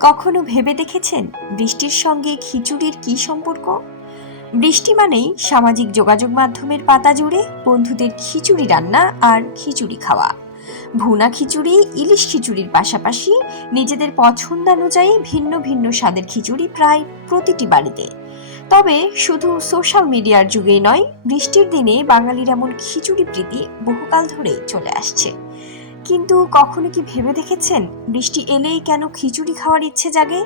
কখনো ভেবে দেখেছেন বৃষ্টির সঙ্গে খিচুড়ির কি সম্পর্ক? বৃষ্টি মানেই সামাজিক যোগাযোগ মাধ্যমের পাতা জুড়ে বন্ধুদের খিচুড়ি রান্না আর খিচুড়ি খাওয়া। ভুনা খিচুড়ি, ইলিশ খিচুড়ির পাশাপাশি নিজেদের পছন্দানুযায়ী ভিন্ন ভিন্ন স্বাদের খিচুড়ি প্রায় প্রতিটি বাড়িতে। তবে শুধু সোশ্যাল মিডিয়ার যুগেই নয়, বৃষ্টির দিনে বাঙালির এমন খিচুড়ি প্রীতি বহুকাল ধরেই চলে আসছে। কিন্তু কখনো কি ভেবে দেখেছেন? বৃষ্টি এলেই কেন খিচুড়ি খাওয়ার ইচ্ছে জাগে?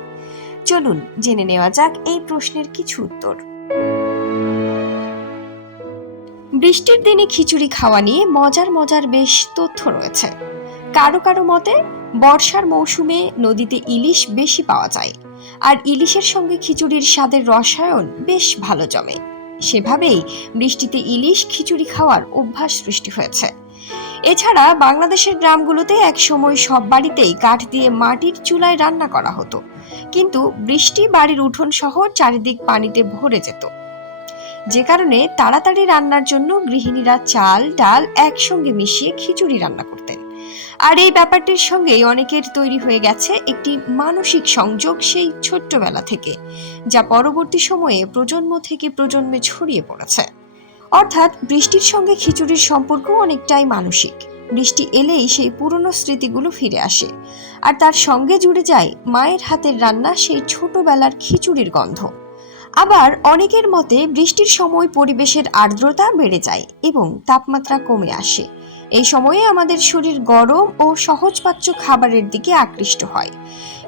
চলুন, জেনে নেওয়া যাক এই প্রশ্নের কিছু উত্তর। বৃষ্টির দিনে খিচুড়ি খাওয়া নিয়ে মজার মজার বেশ তথ্য রয়েছে। কারও কারও মতে, বর্ষার মৌসুমে নদীতে ইলিশ বেশি পাওয়া যায়, আর ইলিশের সঙ্গে খিচুড়ির স্বাদের রসায়ন বেশ ভালো জমে। সেভাবেই বৃষ্টিতে ইলিশ খিচুড়ি খাওয়ার অভ্যাস সৃষ্টি হয়েছে। এছাড়া বাংলাদেশের গ্রামগুলোতে একসময় সব বাড়িতেই কাঠ দিয়ে মাটির চুলায় রান্না করা হতো। কিন্তু বৃষ্টি, বাড়ির উঠোন সহ চারিদিক পানিতে ভরে যেত। যে কারণে তাড়াতাড়ি রান্নার জন্য গৃহিণীরা চাল, ডাল একসঙ্গে মিশিয়ে খিচুড়ি রান্না করতেন। আর এই ব্যাপারটির সঙ্গে অনেকের তৈরি হয়ে গেছে একটি মানসিক সংযোগ সেই ছোট্টবেলা থেকে, যা পরবর্তী সময়ে প্রজন্ম থেকে প্রজন্মে ছড়িয়ে পড়েছে। অর্থাৎ বৃষ্টির সঙ্গে খিচুড়ির সম্পর্ক অনেকটাই মানসিক। বৃষ্টি এলেই সেই পুরনো স্মৃতিগুলো ফিরে আসে। আর তার সঙ্গে জুড়ে যায় মায়ের হাতের রান্না সেই ছোটবেলার খিচুড়ির গন্ধ। আবার অনেকের মতে বৃষ্টির সময় পরিবেশের আর্দ্রতা বেড়ে যায় এবং তাপমাত্রা কমে আসে। এই সময়ে আমাদের শরীর গরম ও সহজপাচ্য খাবারের দিকে আকৃষ্ট হয়।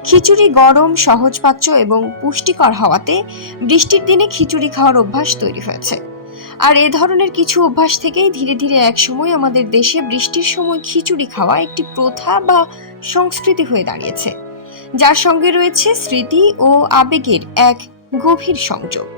খিচুড়ি গরম, সহজপাচ্য এবং পুষ্টিকর হওয়াতে বৃষ্টির দিনে খিচুড়ি খাওয়ার অভ্যাস তৈরি হয়েছে। আর এ ধরনের কিছু অভ্যাস থেকেই ধীরে ধীরে একসময় আমাদের দেশে বৃষ্টির সময় খিচুড়ি খাওয়া একটি প্রথা বা সংস্কৃতি হয়ে দাঁড়িয়েছে। যার সঙ্গে রয়েছে স্মৃতি ও আবেগের এক গভীর সংযোগ।